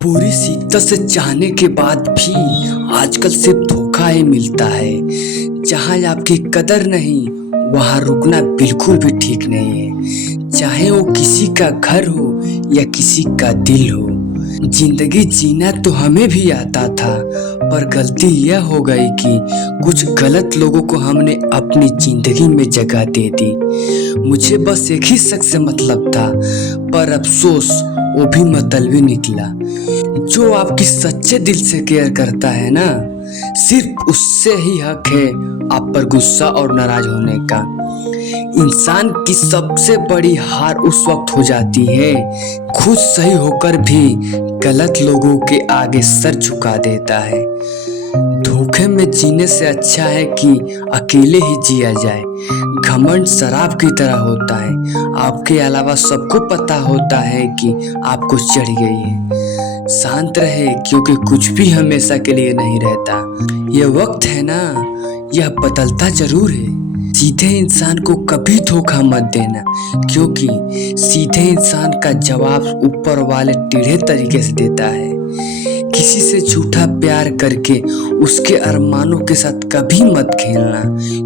पूरी शिद्दत से चाहने के बाद भी आजकल सिर्फ धोखा ही मिलता है। जहाँ आपकी कदर नहीं, वहाँ रुकना बिल्कुल भी ठीक नहीं है। चाहे वो किसी का घर हो या किसी का दिल हो। जिंदगी जीना तो हमें भी आता था, पर गलती यह हो गई कि कुछ गलत लोगों को हमने अपनी जिंदगी में जगह दे दी। मुझे बस एक ही शख्स से मतलब था, पर अफसोस वो भी मतलबी निकला। जो आपकी सच्चे दिल से केयर करता है ना, सिर्फ उससे ही हक है आप पर गुस्सा और नाराज होने का। इंसान की सबसे बड़ी हार उस वक्त हो जाती है खुद सही होकर भी गलत लोगों के आगे सर झुका देता है। धोखे में जीने से अच्छा है कि अकेले ही जिया जाए। घमंड शराब की तरह होता है, आपके अलावा सबको पता होता है कि आपको चढ़ गई है। शांत रहे, क्योंकि कुछ भी हमेशा के लिए नहीं रहता। यह वक्त है ना, यह बदलता जरूर है। सीधे इंसान को कभी धोखा मत देना, क्योंकि सीधे इंसान का जवाब ऊपर वाले टेढ़े तरीके से देता है। किसी से झूठा प्यार करके उसके अरमानों के साथ कभी मत खेलना,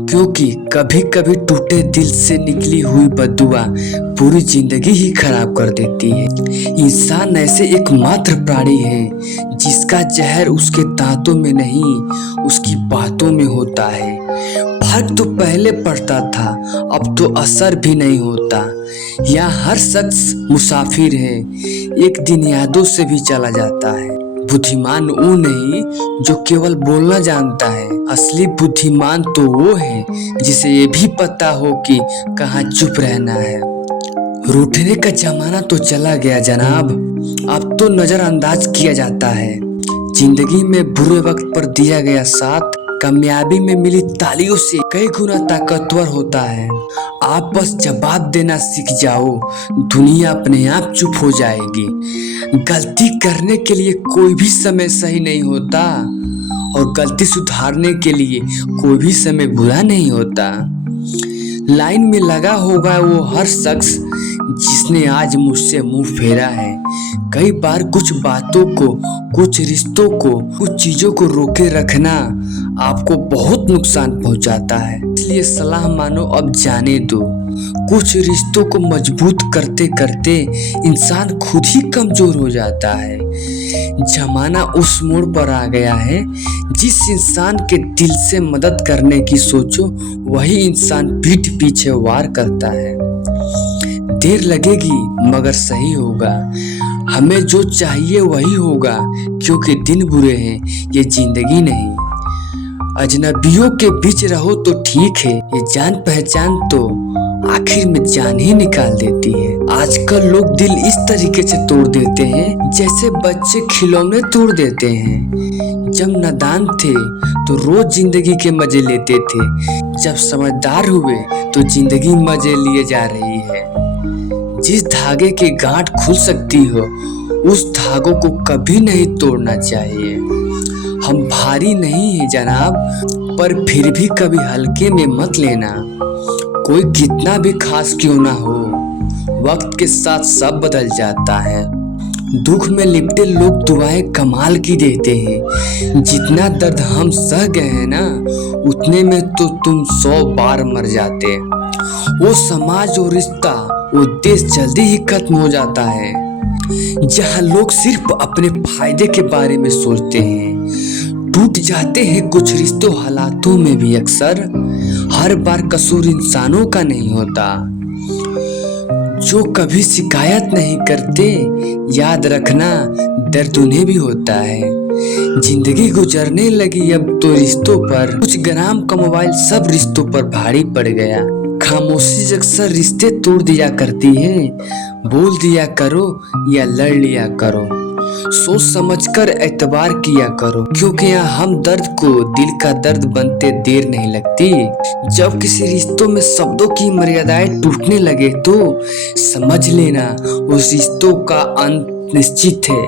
क्योंकि कभी कभी टूटे दिल से निकली हुई बद्दुआ पूरी जिंदगी ही खराब कर देती है। इंसान ऐसे एकमात्र प्राणी है जिसका जहर उसके दांतों में नहीं, उसकी बातों में होता है। फर्क तो पहले पड़ता था, अब तो असर भी नहीं होता। यहाँ हर शख्स मुसाफिर है, एक दिन यादों से भी चला जाता है। बुद्धिमान वो नहीं जो केवल बोलना जानता है, असली बुद्धिमान तो वो है जिसे ये भी पता हो कि कहाँ चुप रहना है। रूठने का जमाना तो चला गया जनाब, अब तो नजरअंदाज किया जाता है। जिंदगी में बुरे वक्त पर दिया गया साथ कामयाबी में मिली तालियों से कई गुना ताकतवर होता है। आप बस जवाब देना सीख जाओ, दुनिया अपने आप चुप हो जाएगी। गलती करने के लिए कोई भी समय सही नहीं होता, और गलती सुधारने के लिए कोई भी समय बुरा नहीं होता। लाइन में लगा होगा वो हर शख्स जिसने आज मुझसे मुंह फेरा है। कई बार कुछ बातों को, कुछ रिश्तों को, कुछ चीजों को रोके रखना आपको बहुत नुकसान पहुंचाता है। इसलिए सलाह मानो, अब जाने दो। कुछ रिश्तों को मजबूत करते करते इंसान खुद ही कमजोर हो जाता है। जमाना उस मोड़ पर आ गया है, जिस इंसान के दिल से मदद करने की सोचो, वही इंसान पीठ पीछे वार करता है। देर लगेगी मगर सही होगा। हमें जो चाहिए वही होगा, क्योंकि दिन बुरे हैं, ये जिंदगी नहीं। अजनबियों के बीच रहो तो ठीक है, ये जान पहचान तो आखिर में जान ही निकाल देती है। आजकल लोग दिल इस तरीके से तोड़ देते हैं जैसे बच्चे खिलौने तोड़ देते हैं। जब नादान थे तो रोज जिंदगी के मजे लेते थे, जब समझदार हुए तो जिंदगी मजे लिए जा रही है। जिस धागे की गांठ खुल सकती हो, उस धागों को कभी नहीं तोड़ना चाहिए। हम भारी नहीं है जनाब, पर फिर भी कभी हल्के में मत लेना। कोई कितना भी खास क्यों ना हो, वक्त के साथ सब बदल जाता है। दुख में लिपटे लोग दुआएं कमाल की देते हैं। जितना दर्द हम सह गए हैं ना, उतने में तो तुम 100 बार मर जाते। वो समाज और रिश्ता, वो देश जल्दी ही खत्म हो जाता है। जहाँ लोग सिर्फ अपने फायदे के बारे में सोचते हैं। टूट जाते हैं कुछ रिश्तों हालातों में भी अक्सर। हर बार कसूर इंसानों का नहीं होता। जो कभी शिकायत नहीं करते, याद रखना दर्द उन्हें भी होता है। जिंदगी गुजरने लगी अब तो रिश्तों पर, कुछ ग्राम का मोबाइल सब रिश्तों पर भारी पड़ गया। खामोशी अक्सर रिश्ते तोड़ दिया करती है। बोल दिया करो या लड़ लिया करो, सोच समझकर एतबार किया करो, क्योंकि यहाँ हम दर्द को दिल का दर्द बनते देर नहीं लगती। जब किसी रिश्तों में शब्दों की मर्यादाएं टूटने लगे तो समझ लेना उस रिश्तों का अंत निश्चित है।